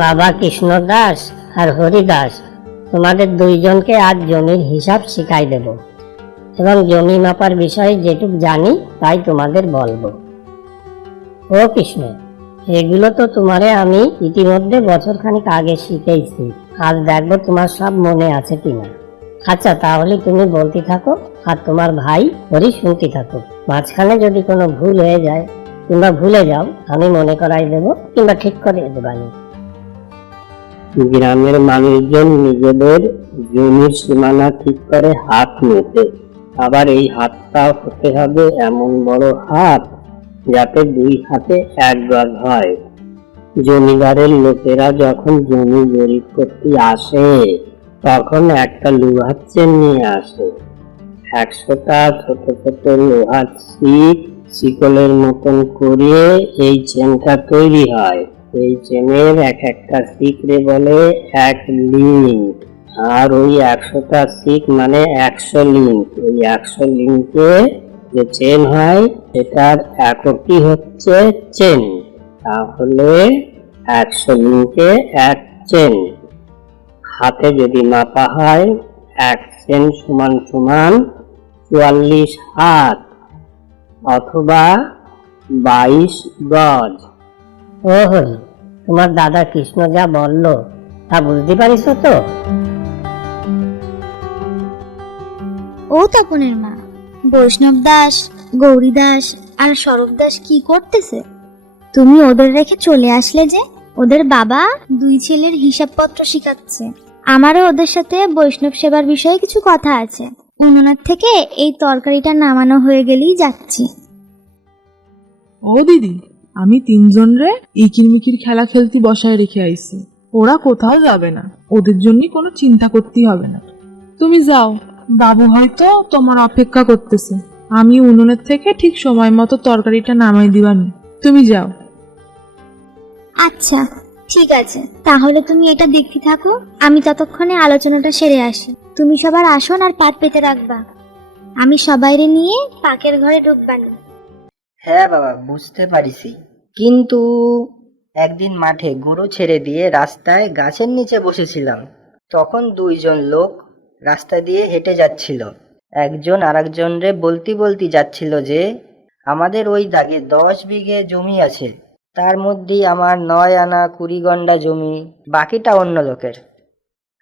বাবা কৃষ্ণ দাস আর হরি দাস তোমাদের দুইজনকে আজ জমির হিসাব শিখাই দেব এবং জমি মাপার বিষয়ে যেটুক জানি তাই তোমাদের বলবো। ও কৃষ্ণ, এগুলো তো তোমারে আমি ইতিমধ্যে বছরখানিক আগে শিখেইছি, আজ দেখবো তোমার সব মনে আছে কিনা। আচ্ছা, তাহলে তুমি বলতে থাকো আর তোমার ভাই হরি শুনতে থাকো। মাঝখানে যদি কোনো ভুল হয়ে যায় কিংবা ভুলে যাও আমি মনে করাই দেবো কিংবা ঠিক করে দেবানি। গ্রামের মানুষজন নিজেদের জমির সীমানা ঠিক করে হাত মেপে, আবার এই হাতটা হতে হবে এমন বড় হাত যাতে দুই হাতে এক গজ হয়। জমিদারের লোকেরা যখন জমি জরিপ করতে আসে তখন একটা লোহার চেন নিয়ে আসে। 100টা ছোট ছোট লোহার শিকলের মতন করে এই চেনটা তৈরি হয়। এই চেনের এক একটা শিকরে বলে 1 লিঙ্ক, আর ওই 100টা শিক মানে 100 লিঙ্ক। এই 100 লিঙ্কে যে চেন হয় সেটার এককই হচ্ছে চেন। তাহলে 100 লিঙ্কে 1 চেন। হাতে যদি মাপা হয় 1 চেন সমান সমান 44 হাত অথবা 22 গজ। ও হরি, তোমার দাদা কৃষ্ণ যা বললো তা বুঝতে পারিস তো? ও তপনের মা, বৈষ্ণব দাস, গৌরী দাস আর স্বরূপ দাস কি করতেছে? তুমি ওদের রেখে চলে আসলে যে? ওদের বাবা 2 ছেলের হিসাবপত্র শিখাচ্ছে। আমারও ওদের সাথে বৈষ্ণব সেবার বিষয়ে কিছু কথা আছে। উনুনের থেকে এই তরকারিটা নামানো হয়ে গেলেই যাচ্ছি। ও দিদি, আমি 3 জন রে ইকির মিকির খেলা খেলতে বসায় রেখে আইছি। ওরা কোথাও যাবে না, ওদের জন্য কোনো চিন্তা করতেই হবে না। তুমি যাও, বাবু হয়তো তোমার অপেক্ষা করতেছে। আমি উনুনের থেকে ঠিক সময় মতো তরকারিটা নামাই দিবানি, তুমি যাও। আচ্ছা ঠিক আছে, তাহলে তুমি এটা দেখতে থাকো, আমি ততক্ষণে আলোচনাটা সেরে আসি। তুমি সবার আসন আর পাত পেতে রাখবা, আমি সবাইরে নিয়ে পাকের ঘরে ঢুকবানি। হ্যাঁ বাবা, বুঝতে পারিছি। কিন্তু একদিন মাঠে গরু ছেড়ে দিয়ে রাস্তায় গাছের নিচে বসেছিলাম, তখন 2 জন লোক রাস্তা দিয়ে হেঁটে যাচ্ছিল। একজন আরেকজন রে বলতি যাচ্ছিল যে আমাদের ওই দাগে 10 বিঘে জমি আছে, তার মধ্যেই আমার 9 আনা 20 গন্ডা জমি, বাকিটা অন্য লোকের।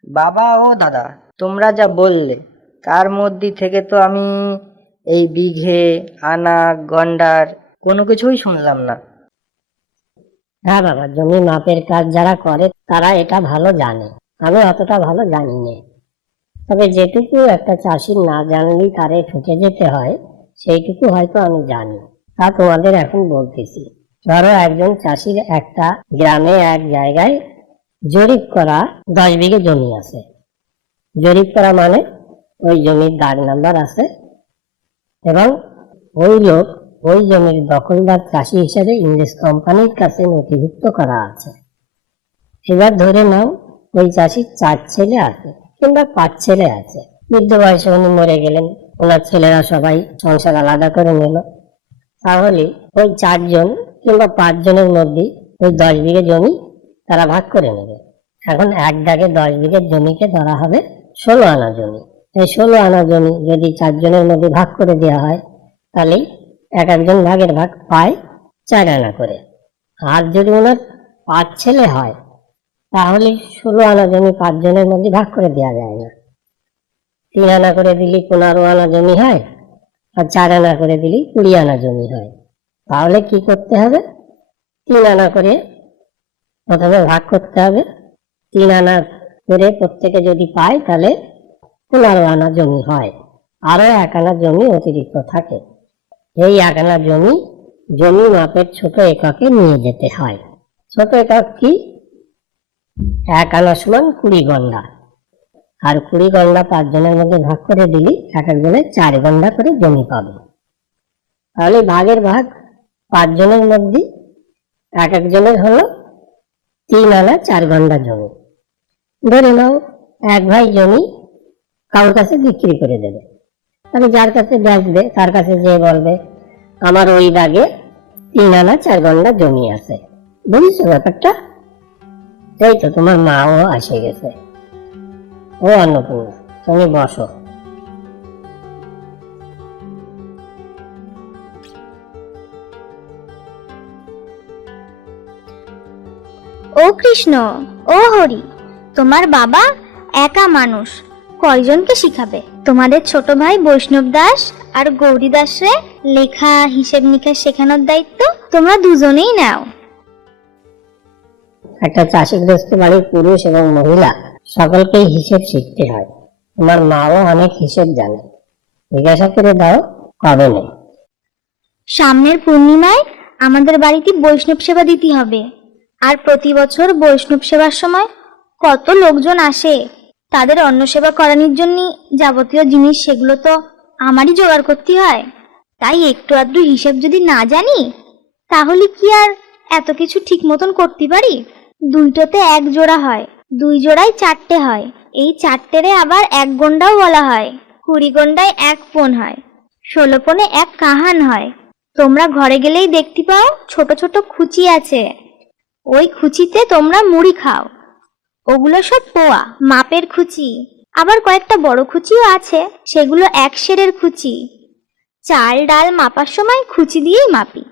বাবা ও দাদা, তোমরা যা বললে তার মধ্যে থেকে তো আমি এই বিঘে আনা গন্ডার কোনো কিছুই শুনলাম না। হ্যাঁ বাবা, জমি মাপের কাজ যারা করে তারা এটা ভালো জানে, আমি অতটা ভালো জানি না। তবে যেটুকু একটা চাষির না জানলেই তারে ঠকে যেতে হয় সেইটুকু হয়তো আমি জানি, তা তোমাদের এখন বলতেছি। ধরো একজন চাষির একটা গ্রামে এক জায়গায় জরিপ করা 10 বিঘে জমি আছে। জরিপ করা মানে ওই জমির দাগ নাম্বার আছে এবং ওই লোক ওই জমির দখলদার চাষি হিসেবে ইংরেজ কোম্পানির কাছে নথিভুক্ত করা আছে। এবার ধরে নাও ওই চাষির 4 ছেলে আছে কিংবা 5 ছেলে আছে। বৃদ্ধ বয়সে উনি মরে গেলেন, ওনার ছেলেরা সবাই সংসার আলাদা করে নিল। তাহলে ওই 4 জন কিংবা 5 জনের মধ্যে ওই 10 বিঘে জমি তারা ভাগ করে নেবে। এখন এক দাগে 10 বিঘে জমিকে ধরা হবে 16 আনা জমি। এই 16 আনা জমি যদি 4 জনের মধ্যে ভাগ করে দেওয়া হয় তাহলেই এক একজন ভাগের ভাগ পায় 4 আনা করে। আর যদি ওনার 5 ছেলে হয় তাহলে 16 আনা জমি 5 জনের মধ্যে ভাগ করে দেওয়া যায় না। 3 আনা করে দিলে 15 আনা জমি হয়, আর 4 আনা করে দিলে 20 আনা জমি হয়। তাহলে কি করতে হবে? 3 আনা করে প্রথমে ভাগ করতে হবে। 3 আনা করে প্রত্যেকে যদি পায় তাহলে 15 আনা জমি হয়, আরো 1 আনা জমি অতিরিক্ত থাকে। এই 1 আনা জমি জমি মাপের ছোট এককে নিয়ে যেতে হয়। ছোট একক কি? 1 আনা সমান 20 গন্ডা, আর 20 গন্ডা 5 জনের মধ্যে ভাগ করে দিলি এক একজনের 4 গন্ডা করে জমি পাবে। তাহলে ভাগের ভাগ 5 জনের মধ্যে এক একজনের হলো 3 আনা 4 গন্ডা জমি। ধরে নাও এক ভাই জমি কারোর কাছে বিক্রি করে দেবে, তাহলে যার কাছে বেচবে তার কাছে যে বলবে আমার ওই দাগে 3 আনা 4 গন্ডা জমি আছে। বুঝছো ব্যাপারটা? এই তো তোমার মাও এসে গেছে। ও অন্নপূর্ণা, তুমি বসো। ও কৃষ্ণ, ও হরি, তোমার বাবা একা মানুষ, কয়জনকে শিখাবে? তোমাদের ছোট ভাই বৈষ্ণব দাস আর গৌরী দাসরে লেখা হিসেব নিকাশ শেখানোর দায়িত্ব তোমরা দুজনেই নাও। একটা চাষিগ্রস্ত বাড়ির পুরুষ এবং মহিলা সকলকেই হিসেব শিখতে হয়। তোমার মাও অনেক হিসেব জানে। জিজ্ঞাসা করে দাও কবে নেই। সামনের পূর্ণিমায় আমাদের বাড়িতে বৈষ্ণব সেবা দিতে হবে। আর প্রতি বছর বৈষ্ণব সেবার সময় কত লোকজন আসে, তাদের অন্ন সেবা করানোর জন্য যাবতীয় জিনিস সেগুলো তো আমারই জোগাড় করতে হয়। তাই একটু আধটু হিসেব যদি না জানি তাহলে কি আর এত কিছু ঠিক মতন করতে পারি? দুইটাতে এক জোড়া হয়, দুই জোড়ায় চারটে হয়, এই চারটেরে আবার এক গন্ডাও বলা হয়, 20 গন্ডায় এক পণ হয়, 16 পণে এক কাহান হয়। তোমরা ঘরে গেলেই দেখতে পাও ছোট ছোট খুচি আছে, ওই খুচিতে তোমরা মুড়ি খাও। ওগুলো সব পোয়া মাপের খুচি। আবার কয়েকটা বড় খুচিও আছে, সেগুলো 1 সেরের খুচি। চাল ডাল মাপার সময় খুচি দিয়েই মাপি।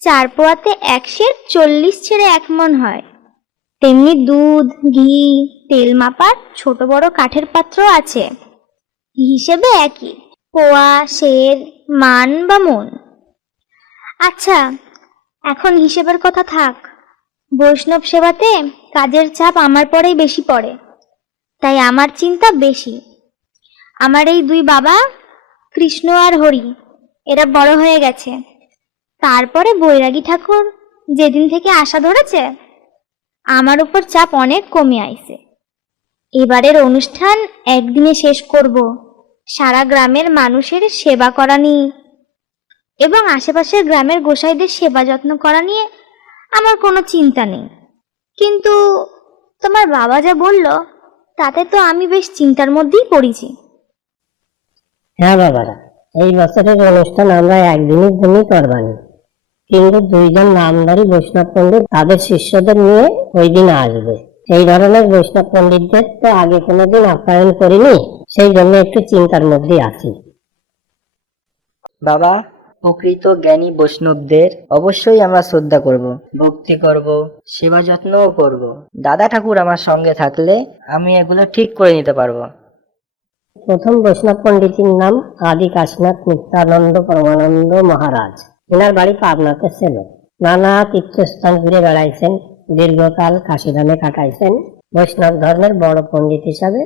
4 পোয়াতে 1 সের 40 ছেড়ে 1 মণ হয়। তেমনি দুধ, ঘি, তেল মাপার ছোট বড় কাঠের পাত্র আছে, হিসেবে একই, পোয়া, সের, মান বা মণ। আচ্ছা, এখন হিসেবের কথা থাক। বৈষ্ণব সেবাতে কাজের চাপ আমার পরেই বেশি পড়ে, তাই আমার চিন্তা বেশি। আমার এই 2 বাবা কৃষ্ণ আর হরি, এরা বড় হয়ে গেছে। তারপরে বৈরাগী ঠাকুর যেদিন থেকে আশা ধরেছে, আমার উপর চাপ অনেক কমে আইছে। এবারের অনুষ্ঠান একদিনে শেষ করব। সারা গ্রামের মানুষের সেবা করা নিয়ে এবং আশেপাশের গ্রামের গোসাইদের সেবা যত্ন করা নিয়ে আমার কোনো চিন্তা নেই। কিন্তু তোমার বাবা যা বলল তাতে তো আমি বেশ চিন্তার মধ্যেই পড়েছি। হ্যাঁ বাবারা, এই বছরের অনুষ্ঠান আমরা একদিনের জন্যই করবানি, কিন্তু 2 জন নামধারী বৈষ্ণব পণ্ডিত তাদের শিষ্যদের নিয়ে ওই দিন আসবে। এই ধরনের বৈষ্ণব পণ্ডিতদের তো আগে কোনোদিন আপ্যায়ন করিনি, সেই জন্য একটু চিন্তার মধ্যে আছি। বাবা, প্রকৃত জ্ঞানী বৈষ্ণবদের অবশ্যই আমরা শ্রদ্ধা করব, ভক্তি করব, সেবা যত্নও করব। দাদা ঠাকুর আমার সঙ্গে থাকলে আমি এগুলো ঠিক করে নিতে পারবো। প্রথম বৈষ্ণব পণ্ডিতের নাম আদি কাশীনাথ নিত্যানন্দ পরমানন্দ মহারাজ। এনার বাড়ি পাবনাতে ছিল। নানা তীর্থস্থান ঘুরে বেড়াইছেন, দীর্ঘকাল কাশীধামে কাটাইছেন। বৈষ্ণব ধর্মের বড় পণ্ডিত হিসাবে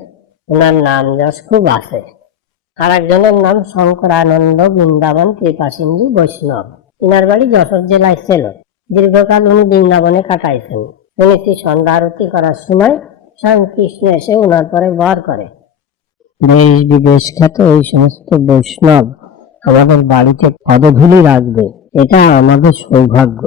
ওনার নাম যশ খুব আছে। আর একজনের নাম শঙ্করানন্দ বৃন্দাবন কৃপাসিন্ধু বৈষ্ণব। এনার বাড়ি যশোর জেলায় ছিল। দীর্ঘকাল উনি বৃন্দাবনে কাটাইছেন। শুনেছি সন্ধ্যা আরতি করার সময় স্বয়ং কৃষ্ণ এসে ওনার পরে বর করে। দেশ বিদেশ খ্যাত এই সমস্ত বৈষ্ণব আমাদের বাড়িতে পদধূলি রাখবে, এটা আমাদের সৌভাগ্য।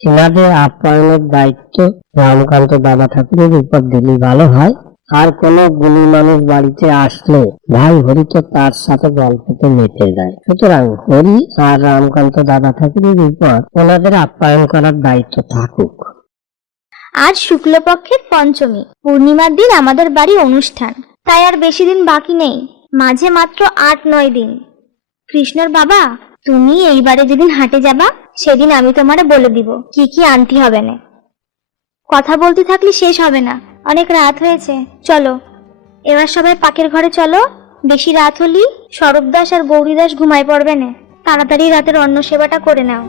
এনাদের আপ্যায়নের দায়িত্ব রামকান্ত দাদা ঠাকুরের উপর দিলে ভালো হয়। আর কোনো গুণী মানুষ বাড়িতে আসলে ভাই হরি তো তার সাথে গল্পতে মেতে যায়। সুতরাং হরি আর রামকান্ত দাদা ঠাকুরের উপর ওনাদের আপ্যায়ন করার দায়িত্ব থাকুক। আজ শুক্লপক্ষের পঞ্চমী, পূর্ণিমার দিন আমাদের বাড়ি অনুষ্ঠান, তাই আর বেশি দিন বাকি নেই, মাঝে মাত্র 8-9 দিন। কৃষ্ণর বাবা, তুমি এইবারে যেদিন হাটে যাবা সেদিন আমি তোমারে বলে দিব কি কি আনতে হবে না। কথা বলতে থাকলে শেষ হবে না, অনেক রাত হয়েছে। চলো এবার সবাই পাকের ঘরে চলো, বেশি রাত হলি স্বরূপ দাস আর গৌরী দাস ঘুমায় পড়বে না। তাড়াতাড়ি রাতের অন্ন সেবাটা করে নাও।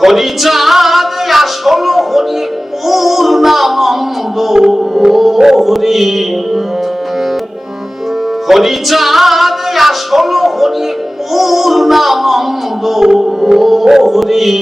হরিচাঁদ আসল হরি পূর্ণানন্দ হরি, হরিচাঁদ আসল হরি পূর্ণানন্দ হরি।